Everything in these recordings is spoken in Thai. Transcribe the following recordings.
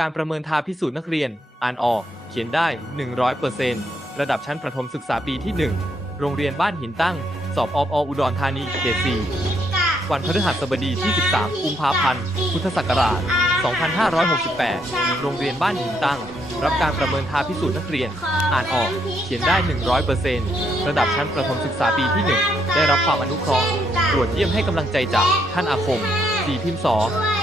การประเมินทาพิสูจน์นักเรียน อ่านออก เขียนได้ 100%ระดับชั้นประถมศึกษาปีที่ 1 โรงเรียนบ้านหินตั้ง สอบอออุดรธานีเขต4วันพฤหัสบดีที่ 13 กุมภาพันธ์ พุทธศักราช 2568 โรงเรียนบ้านหินตั้ง รับการประเมินทาพิสูจน์นักเรียน อ่านออก เขียนได้ 100%ระดับชั้นประถมศึกษาปีที่ 1 ได้รับความอนุเคราะห์ ตรวจเยี่ยมให้กำลังใจจากท่านอาคม ศรีพิมพ์สอ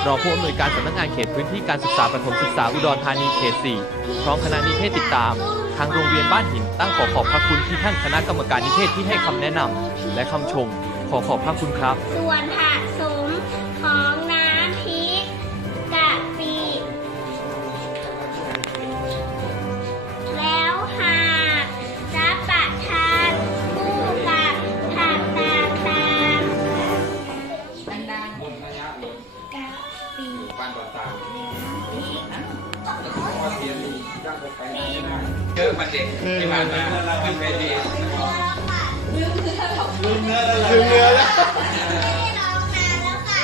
รองผู้อำนวยการสำนักงานเขตพื้นที่การศึกษาประถมศึกษาอุดรธานีเขต 4 พร้อมคณะนิเทศติดตาม ทางโรงเรียนบ้านหินตั้งขอขอบพระคุณที่ท่านคณะกรรมการนิเทศที่ให้คำแนะนำและคำชม ขอขอบพระคุณครับ ส่วนผสมของ การต่อตามพริกข้อเสียมีย่างไปไม่ได้เยอะมาเด็กที่ผ่านมาขึ้นไปดีลืมเนื้อแล้วลืมเนื้อแล้วไม่ร้องนานแล้วค่ะ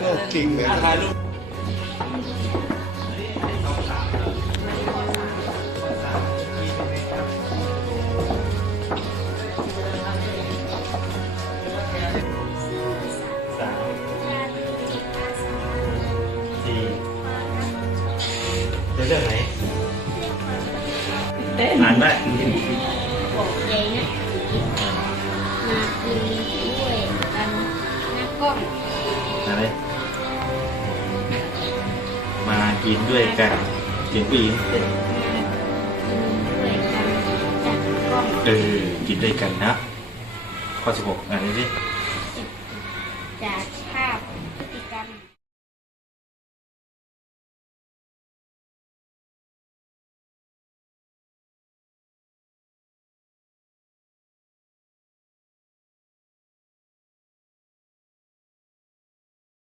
โอ้กิ่ จะเลือกไหนเต้นอ่านได้บอกเลยนะมากินด้วยกันนะกล้องอะไรมากินด้วยกันเสียงผู้หญิงมากินด้วยกันจัดกล้องเออกินด้วยกันนะข้อสิบหกอ่านนี้สิจากภาพพฤติกรรม